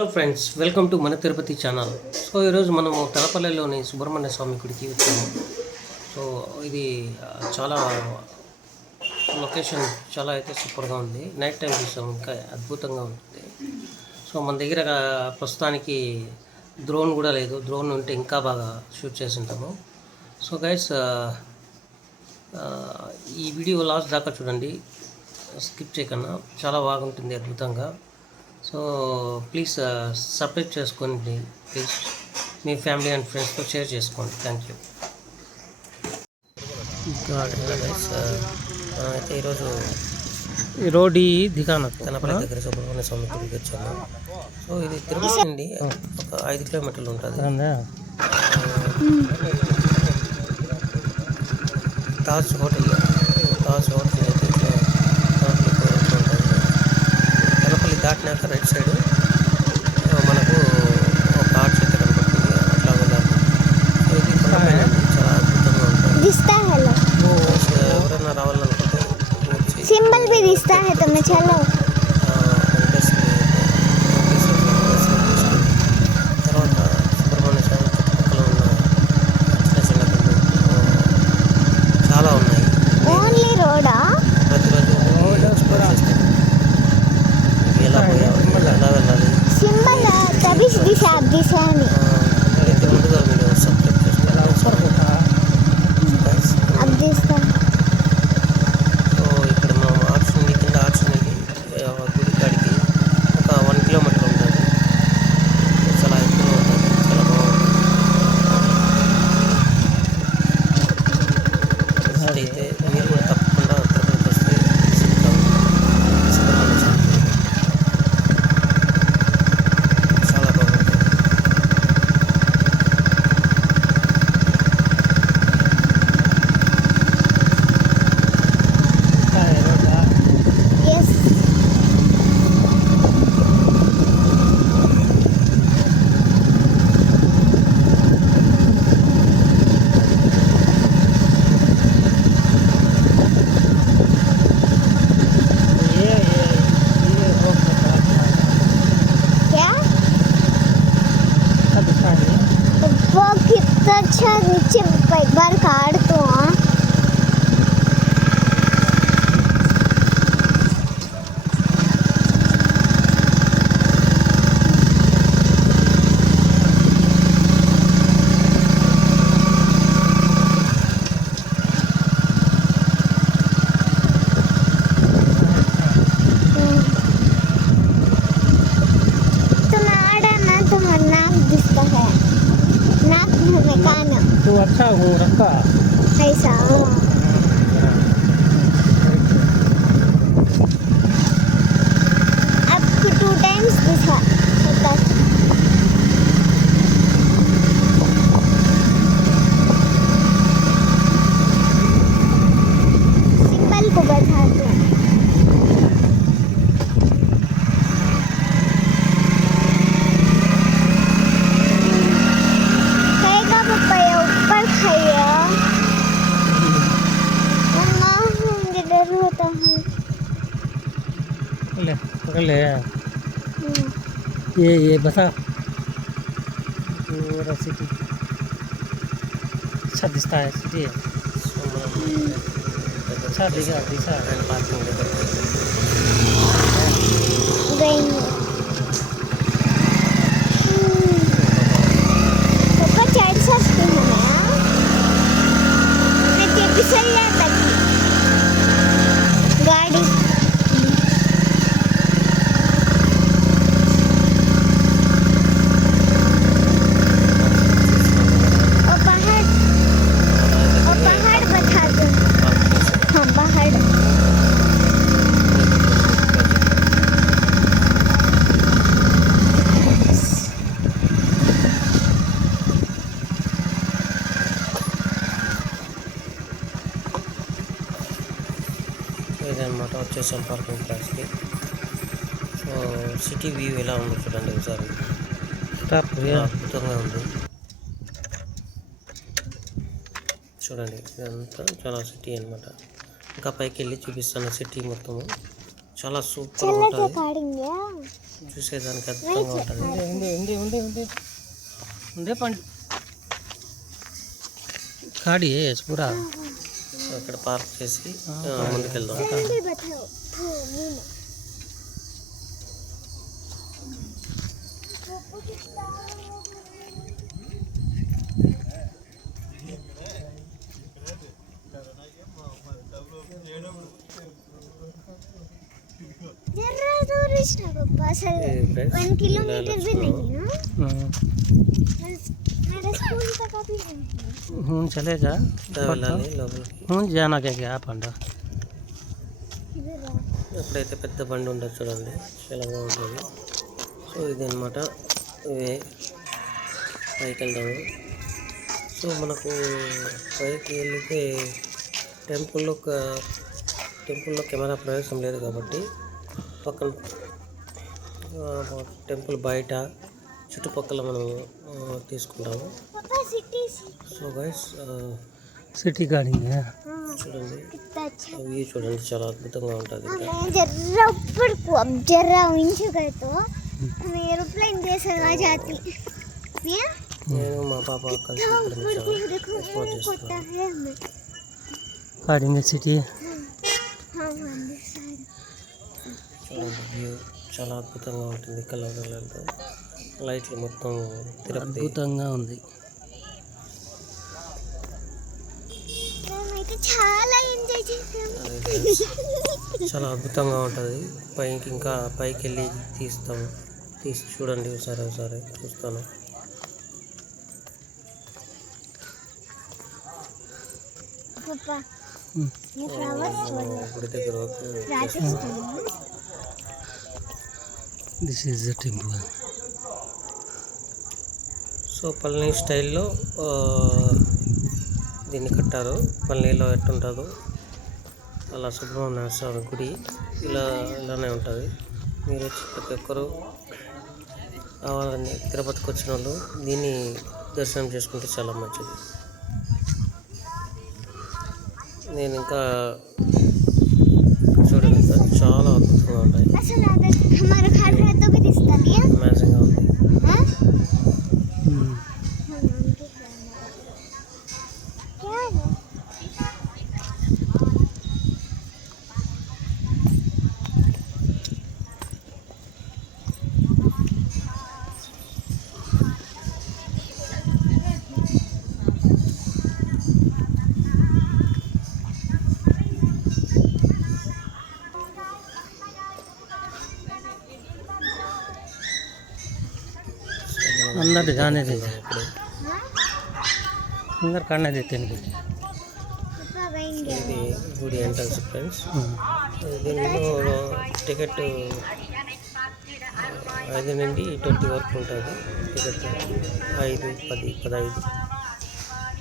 Hello friends welcome to మన Tirupati channel so ఈరోజు మనము తలపల్లిలోని సుబ్రహ్మణ్య స్వామి గుడికి వచ్చాము. సో ఇది చాలా లొకేషన్ చాలా అయితే సూపర్గా ఉంది. నైట్ టైం చూసాం ఇంకా అద్భుతంగా ఉంటుంది సో మన దగ్గర ప్రస్తుతానికి డ్రోన్ కూడా లేదు. డ్రోన్ ఉంటే ఇంకా బాగా షూట్ చేసి ఉంటాము సో గైస్ ఈ వీడియో లాస్ట్ దాకా చూడండి. స్కిప్ చేయకన్నా. చాలా బాగుంటుంది అద్భుతంగా. సో ప్లీజ్ సబ్స్క్రైబ్ చేసుకోండి ప్లీజ్ మీ ఫ్యామిలీ అండ్ ఫ్రెండ్స్తో షేర్ చేసుకోండి. Thank you. అయితే ఈరోజు రోడి దిగాన కనపల్లి దగ్గర సుబ్రహ్మణ్య స్వామి గుడికి వచ్చాము. సో ఇది తిరుపతి నుండి ఒక ఐదు కిలోమీటర్లు ఉంటుంది. తాజ్ హోటల్ తాజ్ హోటల్ అయితే ఇట్లా కనపల్లి పోయినట్టు ఉంటుంది కనపల్లి దాటినాక రైట్ సైడ్ మనకు ఒక ఆర్చ్ అయితే కనపడుతుంది అట్లా వెళ్ళాలి సో ఇది కొండపైన అండి. చాలా అద్భుతంగా ఉంటుంది दिखता है लो సో ఎవరైనా రావాలనుకుంటే వచ్చి सिंबल भी दिखता है तुम्हें चलो शक्ल है ये ये बता पूरा सिटी अच्छा दिखता है सिटी है। अच्छा दिखा दिखा। కిషన్ పార్కింగ్ ప్లాస్కి సో సిటీ వ్యూ ఎలా ఉంది చూడండి ఒకసారి. అద్భుతంగా ఉంది. చూడండి ఇదంతా చాలా సిటీ అనమాట ఇంకా పైకి వెళ్ళి చూపిస్తాను సిటీ మొత్తము. చాలా సూపర్ ఉంటుంది. చూసేదానికి అద్భుతంగా ఉంటుంది. ఉండే పండు. కాడి పూరా? సో ఇక్కడ పార్క్ చేసి ఆ, ముందుకెళ్దాం जल्दी बताओ तो मुंह में जरा दूर इतना पापा असल ये friends, वन किलोमीटर भी ఇలా नहीं है है हूँ चलेगा ఇలా వెళ్ళాలి లోపలికి हूँ जाना क्या क्या पंड इधर आओ ఎప్పుడైతే పెద్ద బండి ఉండదు చూడండి చాలా బాగుంటుంది సో ఇది అనమాట ఇవే పైకి వెళ్దాము సో మనకు పైకి వెళ్తే టెంపుల్లో ఒక టెంపుల్లో కెమెరా ప్రవేశం లేదు కాబట్టి పక్కన ఆ, టెంపుల్ బయట చుట్టుపక్కల మనం ఆ, తీసుకుంటాము पापा सिटी సో గైస్ सिटी गाड़ी है हाँ చూడండి कितना अच्छा వ్యూ చూడండి చాలా అద్భుతంగా ఉంటుంది हाँ, मैं जरा ऊपर को अब जरा ऊंचे गए तो मैं एरोप्लेन जैसे आ जाती मैं నేను మా పాప కలిసి हाँ, ఇక్కడ ऊपर को వచ్చాము देखो एक्सप्लोर होता చేస్తున్నాము है मैं गाड़ी में सिटी हाँ हाँ this side. చూడండి వ్యూ చాలా అద్భుతంగా ఉంటుంది కలర్ కలర్తో లైట్లు మొత్తం తిరుపతి అద్భుతంగా ఉంది చాలా ఎంజాయ్ చేసాము చాలా అద్భుతంగా ఉంటుంది. పైకి ఇంకా పైకి వెళ్ళి తీస్తాము. తీసి చూడండి ఒకసారి ఒకసారి చూస్తాను. This is the temple so Palani స్టైల్లో దీన్ని కట్టారు. పల్లెలో ఎట్టుంటుందో అలా సుబ్రహ్మణ్య స్వామి గుడి. ఇలా ఇలానే ఉంటుంది. మీరు వచ్చి ప్రతి ఒక్కరు రావాలని తిరుపతికి వచ్చిన వాళ్ళు దీన్ని దర్శనం చేసుకుంటే చాలా మంచిది. నేను ఇంకా చూడండి సార్ చాలా అద్భుతంగా ఉంటాయి. ఉంది. దాన్ని తీసా ఇప్పుడు. అందరు కన్నే తిట్టింది ఇది గుడి ఎంట్రన్స్ ఫ్రెండ్స్. దీనిలో టికెట్ ఐదు నుండి ట్వంటీ వరకు ఉంటుంది. టికెట్ ఐదు పది పదహైదు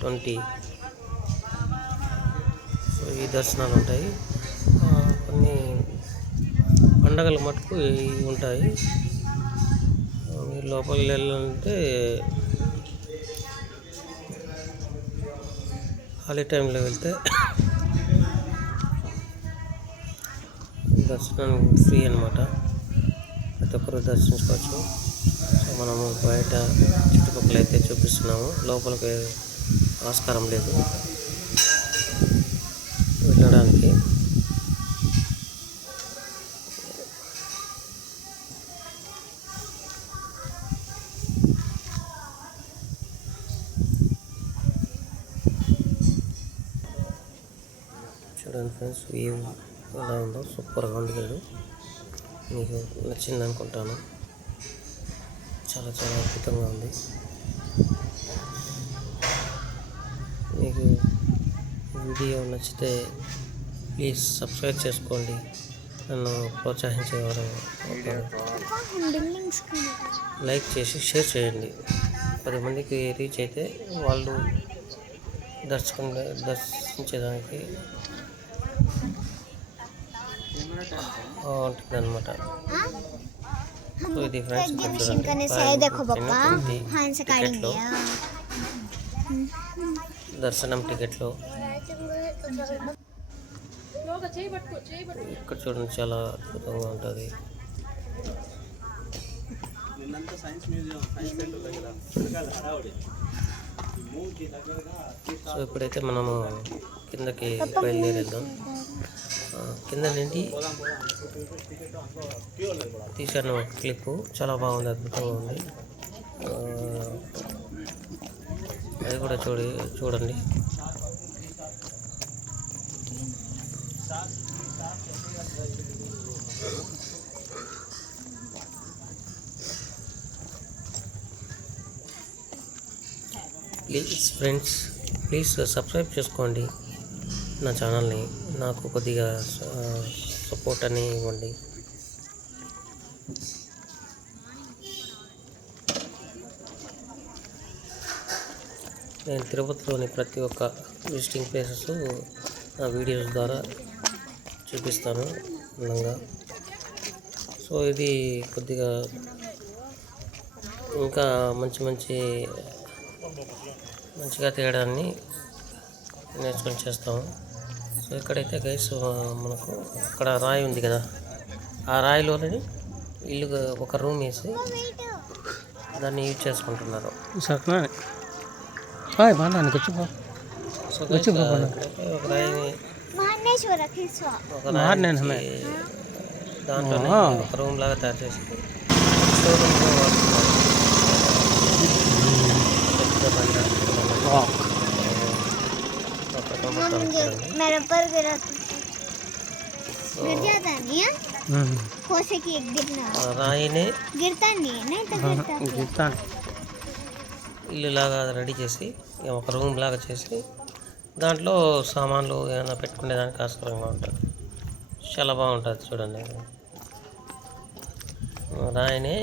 ట్వంటీ. సో ఈ దర్శనాలు ఉంటాయి. కొన్ని పండగలు మటుకు ఉంటాయి. లోపలికి వెళ్ళాలంటే ఖాళీ టైంలో వెళ్తే దర్శనం ఫ్రీ అనమాట ప్రతి ఒక్కరు దర్శించుకోవచ్చు. సో మనము బయట చుట్టుపక్కల అయితే చూపిస్తున్నాము. లోపలికి ఆస్కారం లేదు వెళ్ళడానికి చూడండి ఫ్రెండ్స్ వ్యూ ఎలా ఉందో సూపర్గా ఉంది కదా మీకు నచ్చింది అనుకుంటాను. చాలా చాలా అద్భుతంగా ఉంది. మీకు వీడియో నచ్చితే ప్లీజ్ సబ్స్క్రైబ్ చేసుకోండి. నన్ను ప్రోత్సహించేవారు లైక్ చేసి షేర్ చేయండి. పది మందికి రీచ్ అయితే వాళ్ళు దర్శకంగా దర్శించడానికి ఉంటుంది అనమాట సో ఇది ఫ్రెండ్స్ దర్శనం టికెట్లు. ఇక్కడ చూడండి చాలా అద్భుతంగా ఉంటుంది. సో ఇప్పుడైతే మనము కిందకి బయలుదేరిద్దాం. కింద నుండి తీశాను ఒక క్లిప్ చాలా బాగుంది అద్భుతంగా ఉంది. అది కూడా చూడి చూడండి. ప్లీజ్ ఫ్రెండ్స్ ప్లీజ్ సబ్స్క్రైబ్ చేసుకోండి నా ఛానల్ని నాకు కొద్దిగా సపోర్ట్ అని ఇవ్వండి. నేను తిరుపతిలోని ప్రతి ఒక్క విజిటింగ్ ప్లేసెస్ నా వీడియోస్ ద్వారా చూపిస్తాను అందంగా. సో ఇది కొద్దిగా ఇంకా మంచి మంచి మంచిగా తీయడాన్ని నేర్చుకొని చేస్తాము సో ఇక్కడైతే గైస్ మనకు అక్కడ రాయి ఉంది కదా ఆ రాయిలోని ఇల్లు ఒక రూమ్ వేసి దాన్ని యూజ్ చేసుకుంటున్నారు. ఒక రాయిని రాయి దాంట్లో ఒక రూమ్ లాగా తయారు చేసి స్టోర్ రూమ్గా వాడుతున్నారు. పెద్ద బండ ఇల్లు లాగా రెడీ చేసి ఒక రూమ్ లాగా చేసి దాంట్లో సామాన్లు ఏమైనా పెట్టుకునేదానికి ఆస్కారంగా ఉంటుంది చాలా బాగుంటుంది చూడండి. రాయిని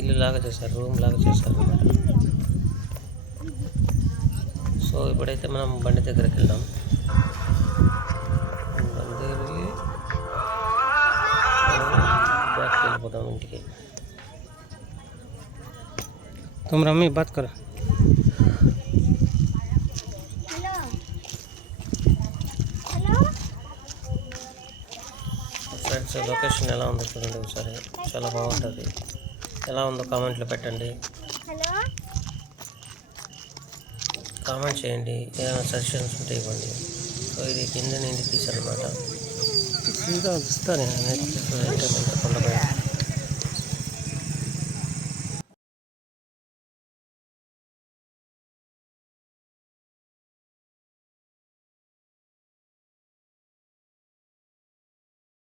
ఇల్లు లాగా చేశారు రూమ్ లాగా చేశారు. సో ఇప్పుడైతే మనం బండి దగ్గరికి వెళ్దాం బండి దగ్గరికి వెళ్ళి బ్యాక్కి వెళ్ళిపోదాం ఇంటికి तुम रम्मी बात करो हेलो हेलो ఫ్రెండ్స్ లొకేషన్ ఎలా ఉందో చూడండి ఒకసారి చాలా బాగుంటుంది ఎలా ఉందో కామెంట్లో పెట్టండి కామెంట్ చేయండి. ఏదైనా సజెషన్స్ ఉంటే ఇవ్వండి. సో ఇది కింద నుండి తీసానమాట సీదా వస్తానే కొండపై